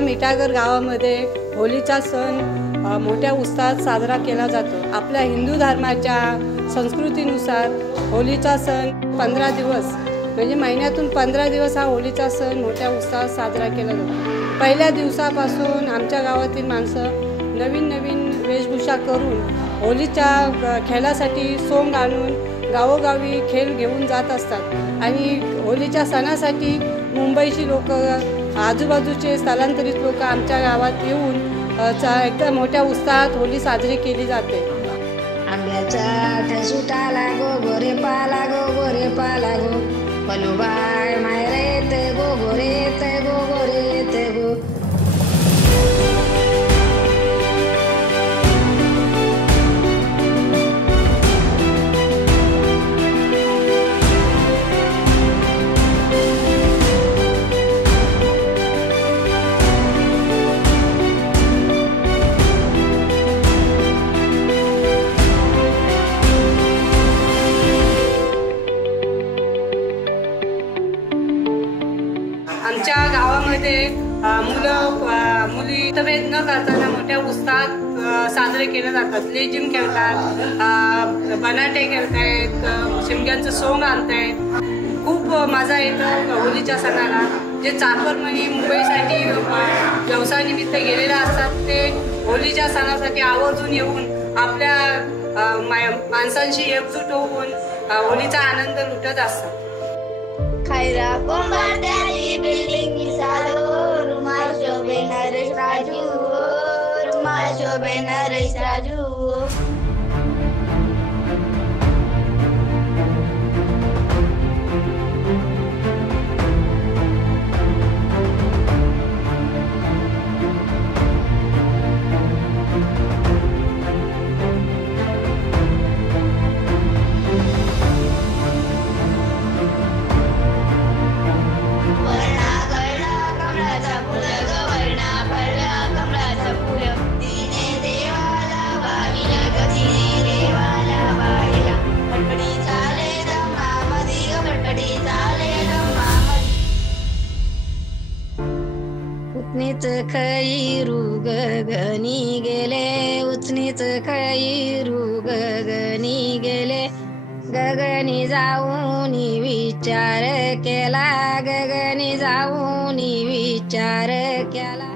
मिठागर गावामध्ये होळीचा सण मोठ्या उत्साहात साजरा केला जातो। आपल्या हिंदू धर्माच्या संस्कृतीनुसार होळीचा सण 15 दिवस म्हणजे महिन्यातून 15 दिवस हा होळीचा सण मोठ्या उत्साहात साजरा केला जातो। पहिल्या दिवसापासून आमच्या गावातील माणसं नवीन वेशभूषा करून होळीच्या खेळासाठी सोंग आणून गावोगावी खेळ घेऊन जात असतात आणि होळीच्या सणासाठी मुंबईची लोक आजूबाजूचे स्थलांतरित लोक आमच्या गावात येऊन एकदम मोठ्या उत्साहात होळी साजरी केली जाते। आंब्याचा ठसुटाला गो गोरे पाला गो पलुबाय मायरे ते गो गोरे ते गो। आमच्या गावामध्ये मुली भेद न करताना मोठ्या उत्साहात साजरे केले जातात। लेझिम खेळतात, बनाटे खेळतायत, शिमग्यांचं सोंग आणतायत। खूप मजा येतं होळीच्या सणाला। जे चाकरमानी मुंबईसाठी व्यवसायानिमित्त गेलेले असतात ते होळीच्या सणासाठी आवर्जून येऊन आपल्या माणसांशी एकजूट होऊन होळीचा आनंद लुटत असतात। खैरा कोंबाड्याची बिल्डिंग सालो रुमाल शोभे नरेश राजू उचनीच खैरू गगनी गेले उचनीच खैरू गगनी गेले गगनी जाऊन विचार केला गगनी जाऊन विचार केला।